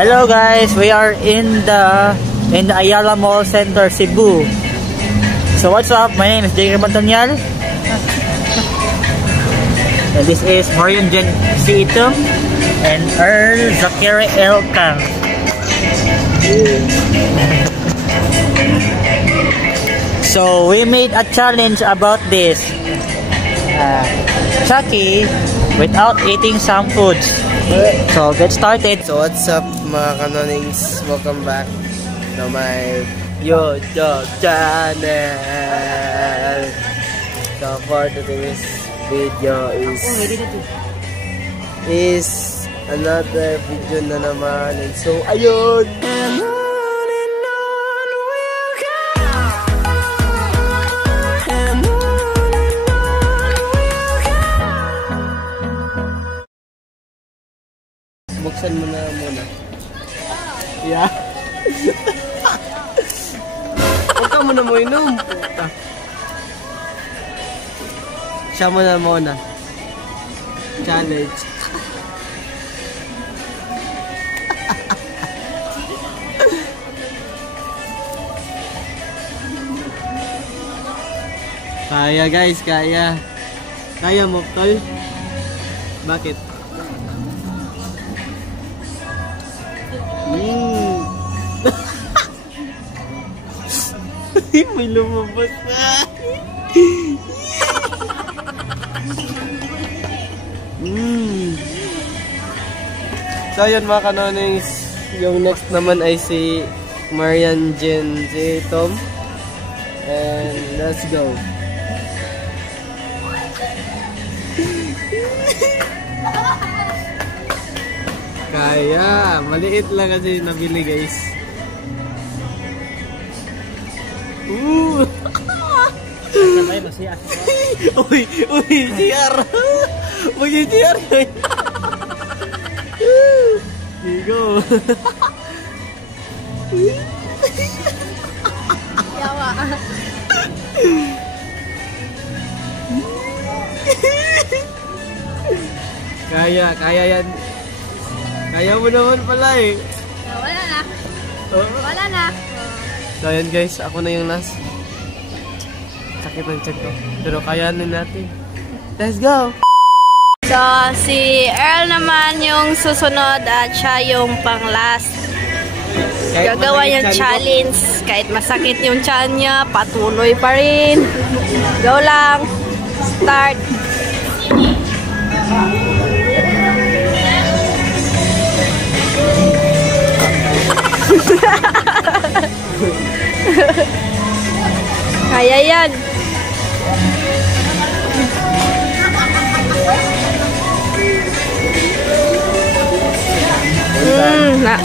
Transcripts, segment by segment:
Hello guys, we are in the Ayala Mall Center, Cebu. So what's up? My name is Jay Matanyal. And this is Marian Jen C. Itum and Earl Zakiri L. Kang. So we made a challenge about this. Chucky without eating some foods. So get started. So what's up mga kanonings? Welcome back to my YouTube channel. So for today's video is another video na naman. And so ayun! Buksan mo na muna. Yeah. Huwag ka muna mo inom. Puta. Siya mo na muna. Challenge. Kaya guys, kaya. Kaya mo, tol? Bakit? May lumabas na. So yun mga kanonings, yung next naman ay si Marian Jen C. Itum. And let's go. Kaya, maliit lang kasi nabili guys. Uy, CR. Mag-CR na. Digo. Yawa. Kaya yan. Kaya mo naman pala eh. Wala na. Wala na. So yun guys, ako na yung last. Sakit ng check ko. Pero kayanin natin. Let's go! So, si Earl naman yung susunod at siya yung pang-last. Gagawa yung challenge. Kahit masakit yung tiyan niya, patuloy pa rin. Go lang. Start. Kaya yan.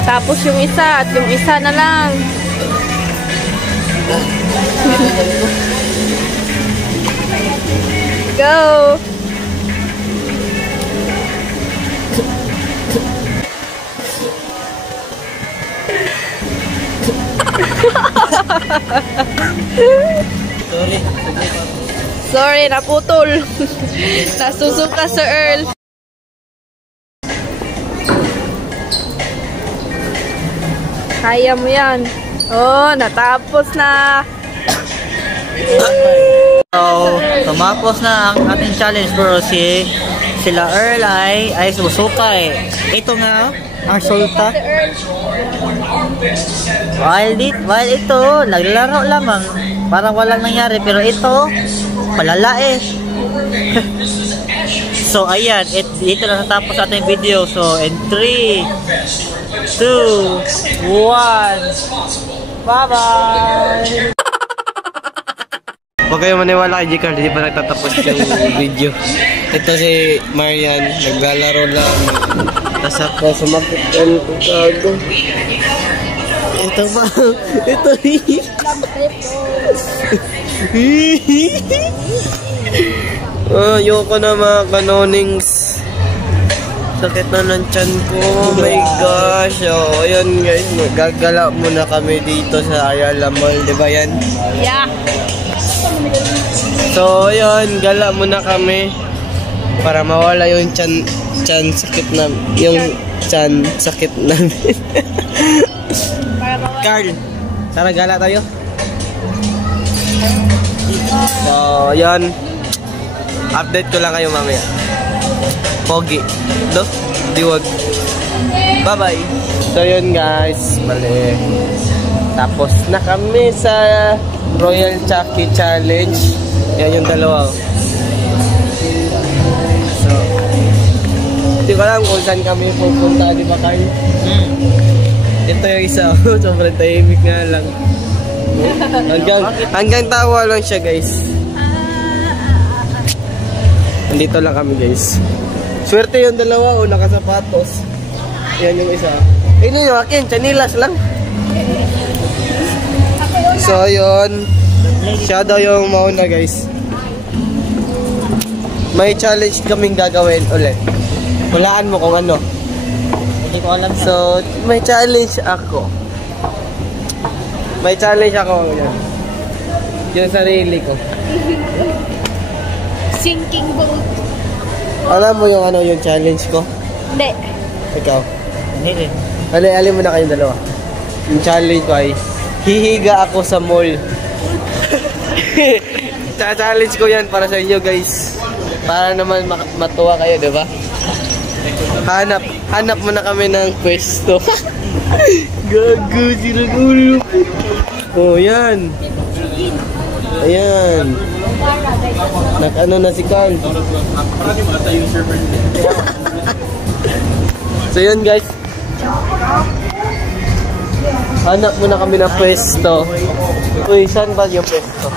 Tapos yung isa at yung isa na lang. Go. Sorry, naputol. Nasusuka sa Earl. Kaya mo yan. Oh, natapos na. So, tumapos na ang ating challenge bro. Sila Earl ay susukay. Ito nga, ang sulta. While ito, naglaro lamang. Parang walang nangyari. Pero ito, palala eh. So, ayan. Ito na natapos ating video. So, in 3, 2, 1. Bye-bye! Huwag kayo maniwala kay G-Card, hindi pa nagtatapos yung video. Ito si Marian, naglalaro lang. Tapos ako sumagot ng gago. Ito ba? Ito ayoko na mga kanonings. Sakit na ng tiyan ko. Oh my gosh. Oh, ayun guys, gagala muna kami dito sa Ayala Mall, di ba yan? Yeah. So, ayun, gala muna kami para mawala yung tiyan sakit na yung Chan, sakit namin. Para mawala. Carl, tara gala tayo. So, yan. Update ko lang kayo mamaya. Pogi. Do? Diwag. Bye-bye. So, yun guys. Mali. Tapos na kami sa Royal Chucky Challenge. Yan yung dalawa. So, hindi ko alam kung saan kami pupunta. Di ba kayo? Ito yung isa. Sobrang tahimik nga lang. Hanggang tawa lang siya guys. Nandito lang kami guys. Swerte yung dalawa o nakasapatos. Yan yung isa. Ini yung akin, chanilas lang. So yun. Siya daw yung mauna guys. May challenge kaming gagawin ulit. Hulaan mo kung ano. Hindi ko alam. So may challenge ako. May challenge ako yan. Yung sarili ko. Sinking boat. Alam mo yung ano yung challenge ko? Hindi. Ikaw. Hindi. Alin mo na kayong dalawa. Yung challenge ko ay hihiga ako sa mall. Challenge ko yan para sa inyo guys. Para naman matuwa kayo, di ba? Hanap mo na kami ng pwesto. Gago, sinagulo. Oh, yan. Ayan. Nag-ano na si Carl. So yun guys. Hanap mo na kami ng pwesto. Uy, saan ba yung pwesto?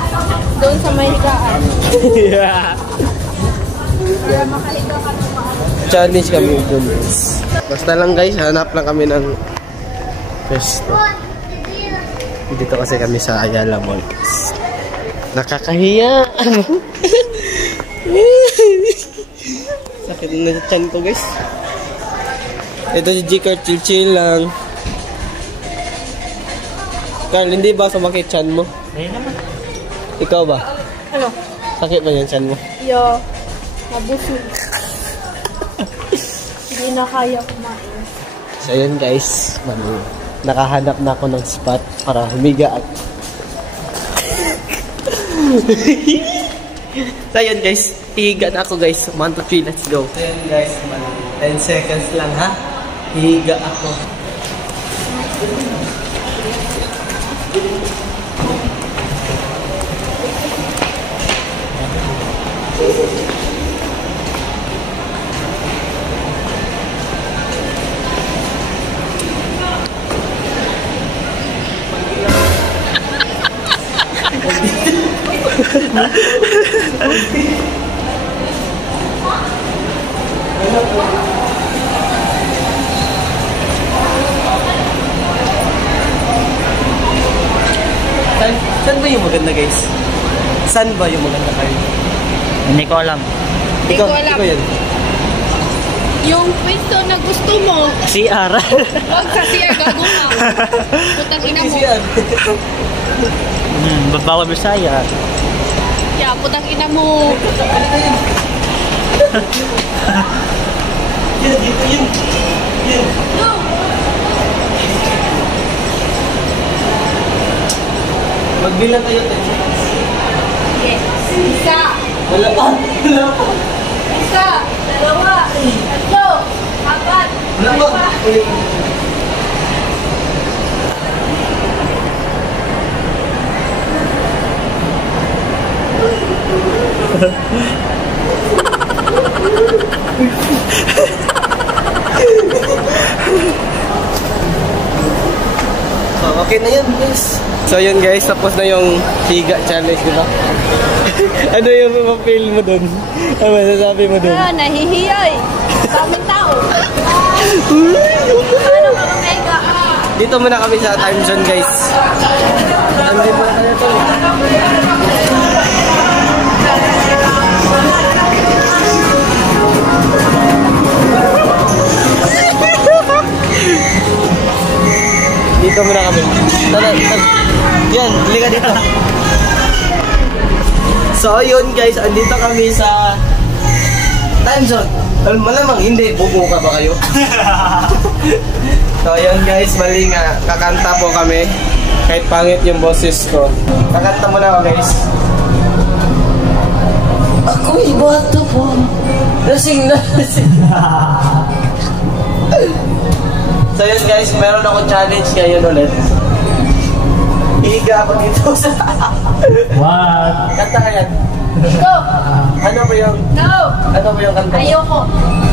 Doon sa may higaan. Yeah. Challenge kami doon guys. Basta lang guys, hanap lang kami ng pwesto. Dito kasi kami sa Ayala Mall. Nakakahiya. Sakit na sa chan ko guys. Ito si G-Card, chill lang. Carl, hindi ba sumakit chan mo? Hindi naman. Ikaw ba? Ano? Sakit ba yung chan mo? Yo. Mabusog. Hindi na kaya kumain. So yun guys, nakahanap na ako ng spot para humiga at so yun guys, hihiga na ako guys. 1, 2, 3, let's go. So yun guys, 10 seconds lang ha. Hihiga ako. Saan ba yung maganda guys? Saan ba yung maganda kayo? Hindi ko alam. Hindi ko alam. Ikaw yan. Yung pwesto na gusto mo, CR. huwag sa siya gago ka. Putang ina mo. Bawal Bisaya. Yeah, putang ina mo. No. Magbilang kayo 10 seconds. Yes. Isa. Wala pa. Wala pa. Isa. Dalawa. Tatlo. Apat. Wala pa. So, okay na yan guys. So yun guys, tapos na yung higa challenge, diba? Ano yung mapapil mo dun? Ano masasabi mo dun? Ah, nahihiyay. Daming tao. Paano ka mega? Dito muna kami sa time zone guys. Nandito muna tayo to. Dito muna kami. Tara. Yan, halika dito. So yun guys, andito kami sa time zone. Malamang hindi, bubuka ba kayo? So yun guys, mali nga, kakanta po kami. Kahit pangit yung boses ko. Kakanta mo na ako guys. Ako'y bata po, lasing na lasing. So yun guys, meron ako challenge ngayon ulit. Higa ako dito sa... What? Kanta ka yan. Go! Ano ba yung... Go! Ano ba yung kanta? Ayoko.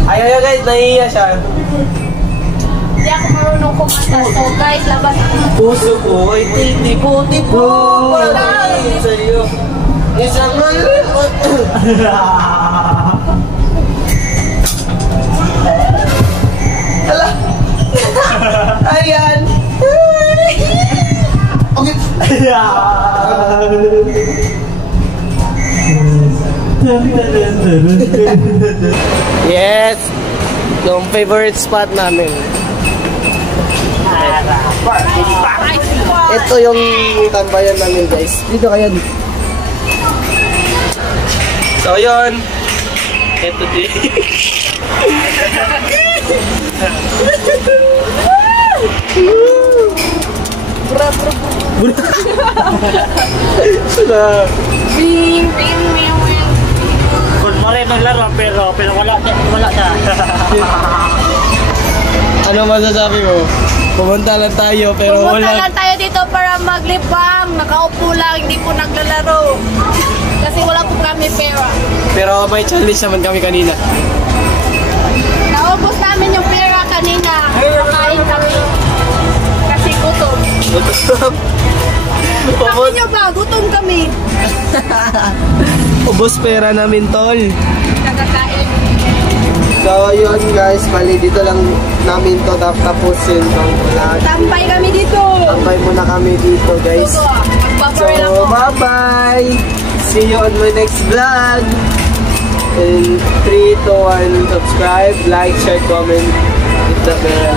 Ayaw guys, nahihiya siya. Hindi ako marunong kumanta. So guys, labas ako. Puso ko ay titipo-tipo. Para sa'yo. Isang malimot. Hala. Ayan. Okay. Yes. Yung favorite spot namin. Ito yung tambayan namin guys. Dito kayo. So yun. Ito din. Kung mo rin maglaro pero wala na. Ano masasabi mo? Pumunta lang tayo pero Pumunta wala. lang tayo dito para maglibang. Nakaupo lang, hindi po naglalaro. Kasi wala po kami pera. Pero may challenge naman kami kanina. Naubos namin yung pera kanina. Nakain kami. Kasi gutom. Sabi nyo ba, gutom kami. Ubos pera namin tol. Kakakain. So yun guys, bali dito lang namin to tapusin tong vlog. Tambay kami dito. Tambay muna kami dito guys. So, magbabaril So ako. bye bye. See you on my next vlog. In 3, 2, 1, subscribe, like, share, comment, hit the bell.